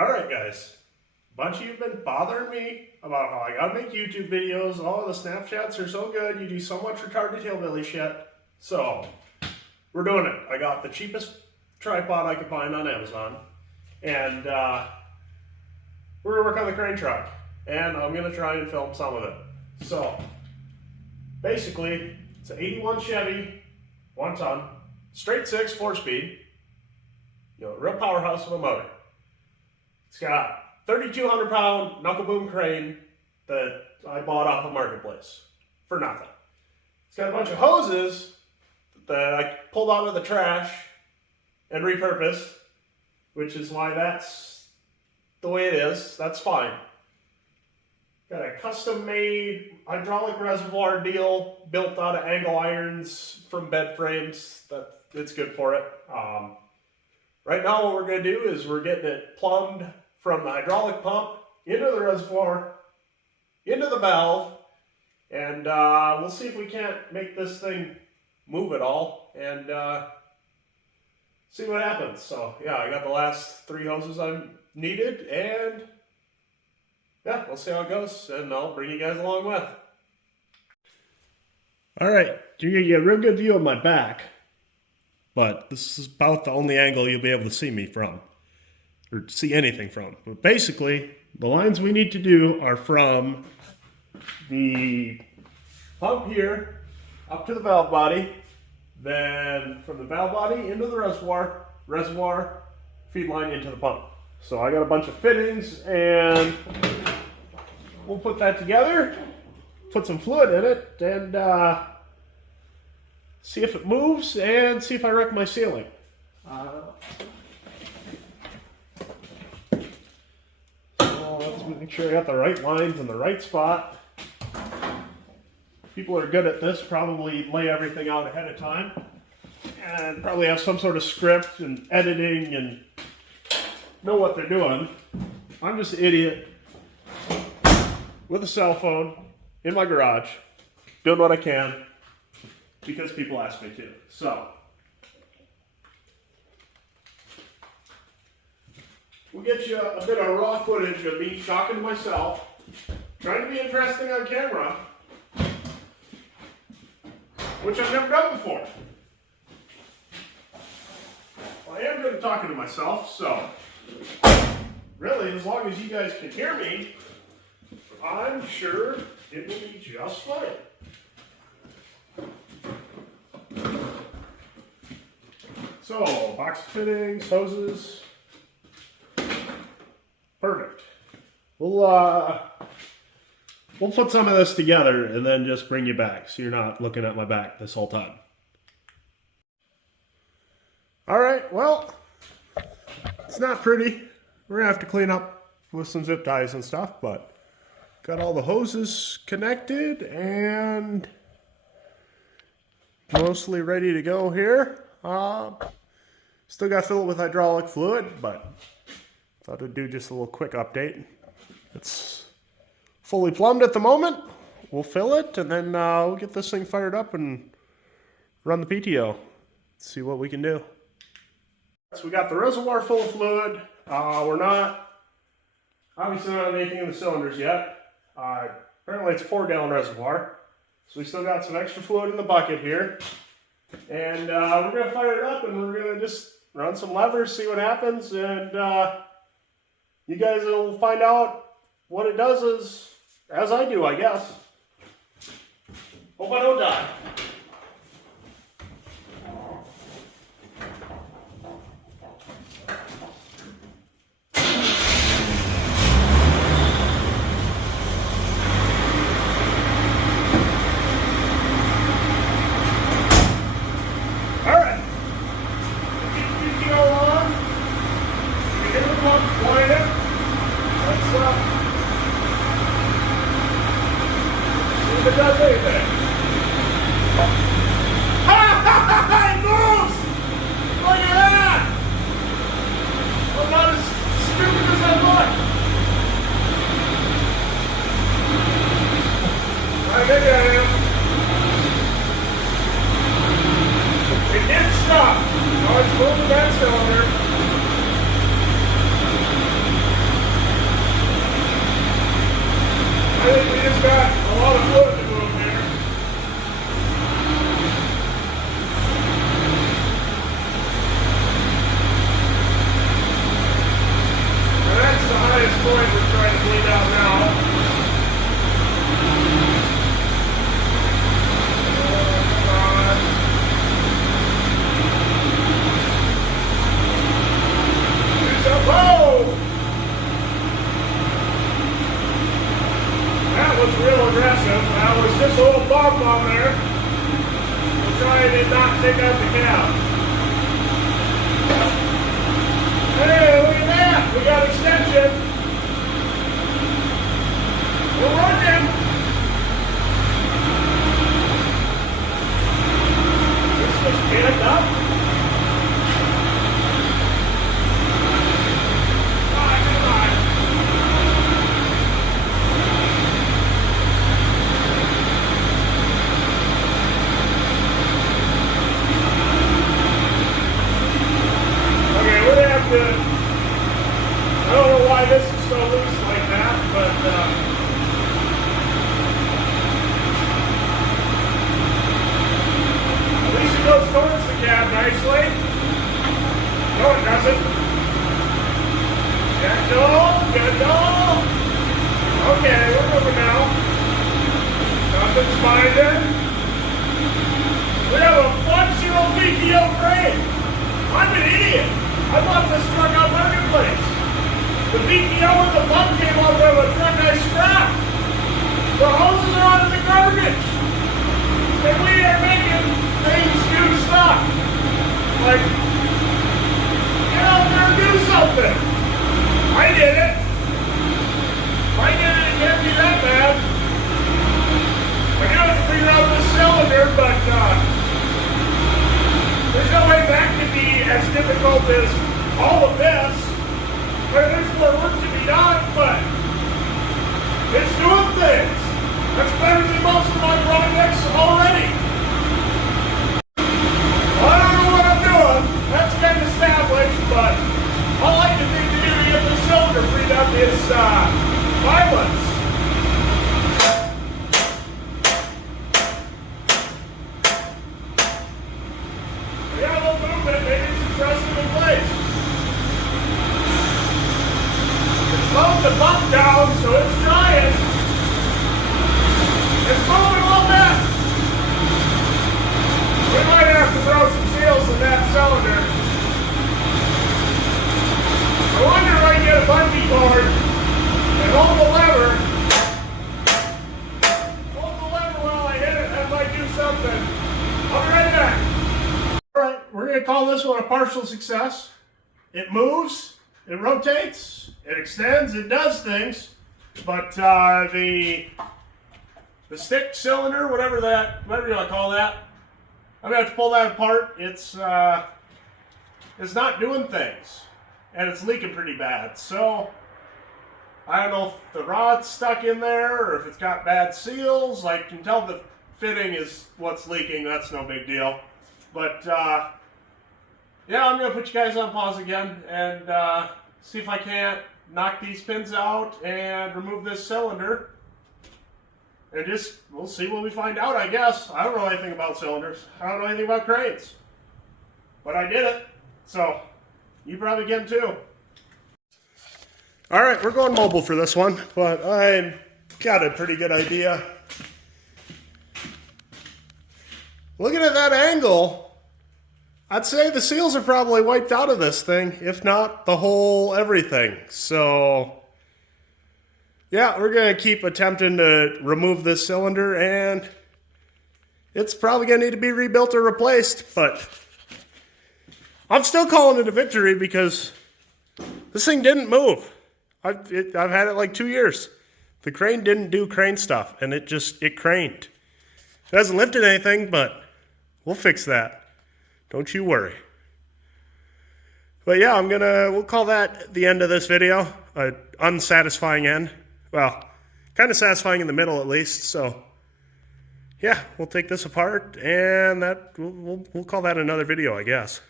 Alright guys, a bunch of you have been bothering me about how I gotta make YouTube videos. Oh, the Snapchats are so good, you do so much retarded hillbilly shit. So, we're doing it. I got the cheapest tripod I could find on Amazon. And we're gonna work on the crane truck. And I'm gonna try and film some of it. So, basically, it's an 81 Chevy, 1 ton, straight 6, 4-speed. You know, real powerhouse of a motor. It's got 3,200 pound knuckle boom crane that I bought off of Marketplace for nothing. It's got a bunch of hoses that I pulled out of the trash and repurposed, which is why that's the way it is. That's fine. Got a custom made hydraulic reservoir deal built out of angle irons from bed frames. It's good for it. Right now what we're going to do is we're getting it plumbed from the hydraulic pump into the reservoir, into the valve, and we'll see if we can't make this thing move at all and see what happens. So yeah, I got the last 3 hoses I needed, and yeah, we'll see how it goes, and I'll bring you guys along with. Alright, you're going to get a real good view of my back. But this is about the only angle you'll be able to see me from, or see anything from. But basically, the lines we need to do are from the pump here up to the valve body, then from the valve body into the reservoir, feed line into the pump. So I got a bunch of fittings, and we'll put that together, put some fluid in it, and see if it moves, and see if I wreck my ceiling. So let's make sure I got the right lines in the right spot. People who are good at this probably lay everything out ahead of time, and probably have some sort of script and editing and know what they're doing. I'm just an idiot with a cell phone in my garage, doing what I can, because people ask me to. So, we'll get you a bit of raw footage of me talking to myself, trying to be interesting on camera, which I've never done before. Well, I am good at talking to myself, so really, as long as you guys can hear me, I'm sure it will be just fine. So, box fittings, hoses, perfect. We'll put some of this together and then just bring you back so you're not looking at my back this whole time. Alright, well, it's not pretty. We're gonna have to clean up with some zip ties and stuff, but got all the hoses connected and mostly ready to go here. Still got to fill it with hydraulic fluid, but thought I'd do just a little quick update. It's fully plumbed at the moment. We'll fill it, and then we'll get this thing fired up and run the PTO. See what we can do. So we got the reservoir full of fluid. We're obviously not anything in the cylinders yet. Apparently it's a 4-gallon reservoir. So we still got some extra fluid in the bucket here. And we're going to fire it up, and we're going to just run some levers, see what happens, and you guys will find out what it does as I do, I guess. Hope I don't die. If it does anything. It moves! Look at that! I'm not as stupid as I look. I think I am. It did stop. Now it's moving that cylinder. highest point we're trying to bleed out now. That was real aggressive. That was just a little bump on there. We're trying to not take out the cab. Hey, look at that! We got extension. We're running. This was jammed up. I don't know why this is so loose like that, but at least it goes towards the cab nicely. No, it doesn't. Good goal. Okay, we're moving now. Nothing's binding. We have a functional VTO crane. I'm an idiot. I bought this truck on Marketplace. The VTO and the pump came off of a truck I scrapped. The hoses are out of the garbage. And we are making things do stuff. Like, get out there and do something. I did it. If I did it, it can't be that bad. I knew I had to figure out this cylinder, but there's no way that could be as difficult as all of this. There's more work to be done, but it's doing things. That's better than most of my projects already. I don't know what I'm doing. That's been established, but all I can think to do to get the cylinder freed up is violence. Slowed the bump down, so it's trying. It's moving a little bit. We might have to throw some seals in that cylinder. I wonder if I can get a bungee cord and hold the lever. Hold the lever while I hit it. That might do something. I'll be right back. Alright, we're going to call this one a partial success. It moves. It rotates, it extends, it does things, but the stick cylinder, whatever you want to call that, I'm gonna have to pull that apart. It's not doing things, and it's leaking pretty bad. So I don't know if the rod's stuck in there or if it's got bad seals. I can tell the fitting is what's leaking. That's no big deal, but yeah, I'm going to put you guys on pause again and see if I can't knock these pins out and remove this cylinder. And we'll see what we find out, I guess. I don't know anything about cylinders. I don't know anything about cranes. But I did it. So, you probably can too. Alright, we're going mobile for this one, but I got a pretty good idea. Looking at that angle, I'd say the seals are probably wiped out of this thing, if not the whole everything. So, yeah, we're going to keep attempting to remove this cylinder, and it's probably going to need to be rebuilt or replaced, but I'm still calling it a victory because this thing didn't move. I've had it like 2 years. The crane didn't do crane stuff, and it craned. It hasn't lifted anything, but we'll fix that. Don't you worry. But yeah, we'll call that the end of this video. An unsatisfying end. Well, kind of satisfying in the middle at least. So yeah, we'll take this apart and we'll call that another video, I guess.